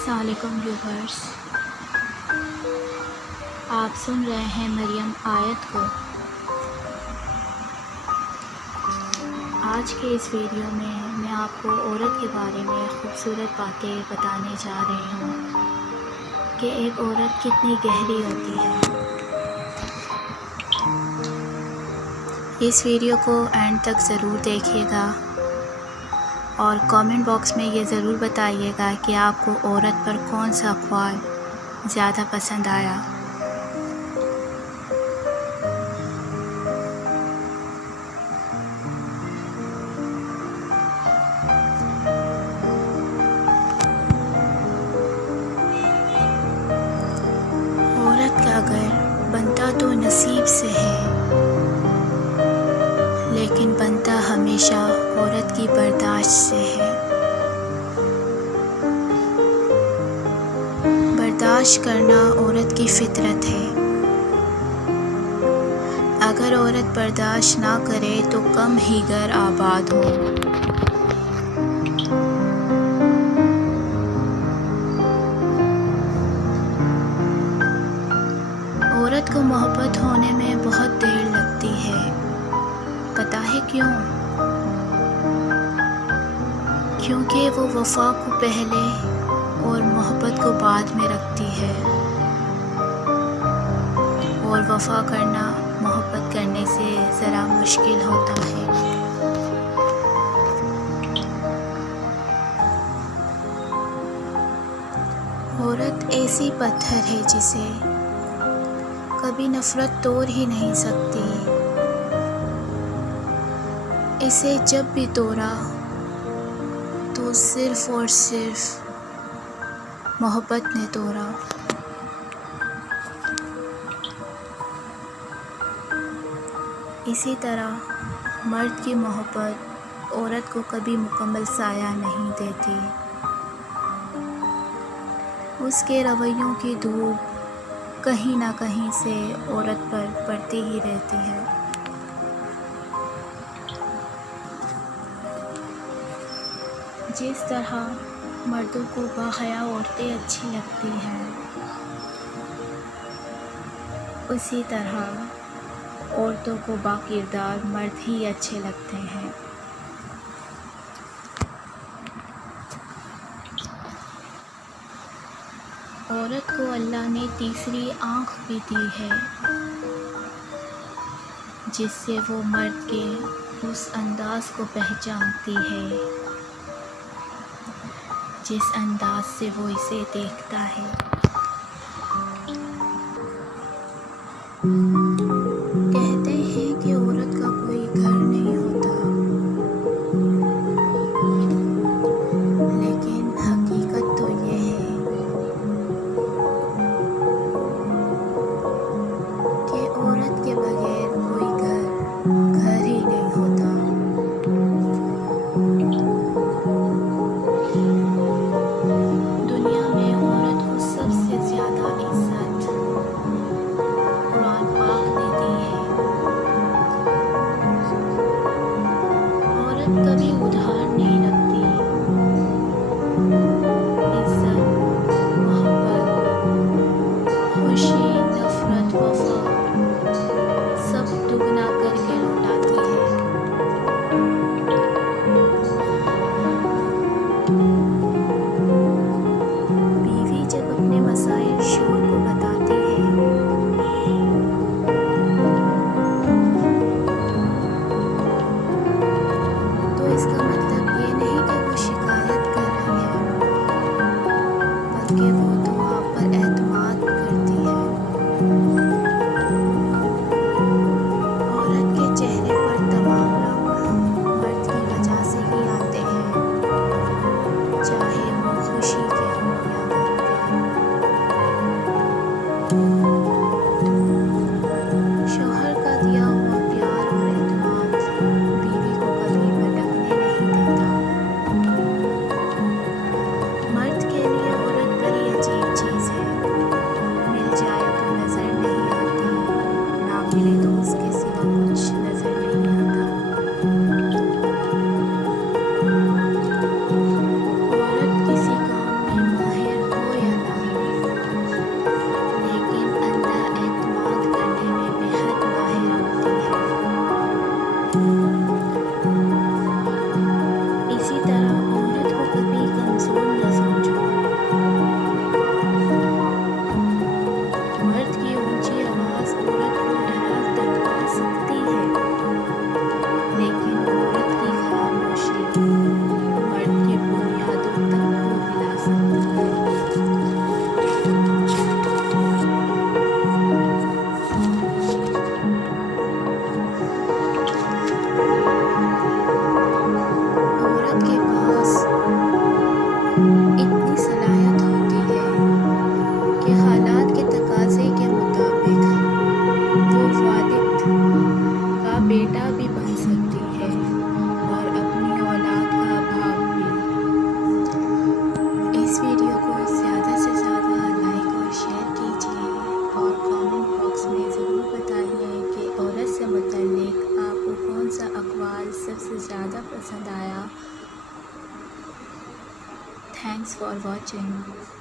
अस्सलामुअलैकुम व्यूवर्स, आप सुन रहे हैं मरियम आयत को। आज के इस वीडियो में मैं आपको औरत के बारे में खूबसूरत बातें बताने जा रही हूँ कि एक औरत कितनी गहरी होती है। इस वीडियो को एंड तक ज़रूर देखिएगा और कमेंट बॉक्स में ये ज़रूर बताइएगा कि आपको औरत पर कौन सा ख्वाब ज़्यादा पसंद आया। औरत का घर बनता तो नसीब से है, लेकिन बनता हमेशा औरत की बर्दाश्त से है। बर्दाश्त करना औरत की फितरत है। अगर औरत बर्दाश्त ना करे तो कम ही घर आबाद हो। औरत को मोहब्बत होने में बहुत देर लगती है। पता है क्यों? क्योंकि वो वफ़ा को पहले और मोहब्बत को बाद में रखती है, और वफ़ा करना मोहब्बत करने से ज़रा मुश्किल होता है। औरत ऐसी पत्थर है जिसे कभी नफ़रत तोड़ ही नहीं सकती। इसे जब भी तोड़ा तो सिर्फ़ और सिर्फ़ मोहब्बत ने तोड़ा। इसी तरह मर्द की मोहब्बत औरत को कभी मुकम्मल साया नहीं देती। उसके रवैयों की धूप कहीं ना कहीं से औरत पर पड़ती ही रहती है। जिस तरह मर्दों को बाहया औरतें अच्छी लगती हैं, उसी तरह औरतों को बाकिरदार मर्द ही अच्छे लगते हैं। औरत को अल्लाह ने तीसरी आँख भी दी है, जिससे वो मर्द के उस अंदाज को पहचानती है जिस अंदाज से वो इसे देखता है। कहते हैं कि औरत का कोई घर नहीं होता, लेकिन हकीकत तो ये है कि औरत के बगैर कोई घर ही नहीं होता। दुनिया में औरत को सबसे ज़्यादा इज्जत कुरान पाक ने दी है। औरत कभी उधार नहीं रखती। इज्जत, मोहब्बत, खुशी, नफरत, वफा सब दुगना करके लौटाती है। बीवी जब अपने मसाइल शोहर को बताती है तो इसका ज़्यादा पसंद आया। Thanks for watching.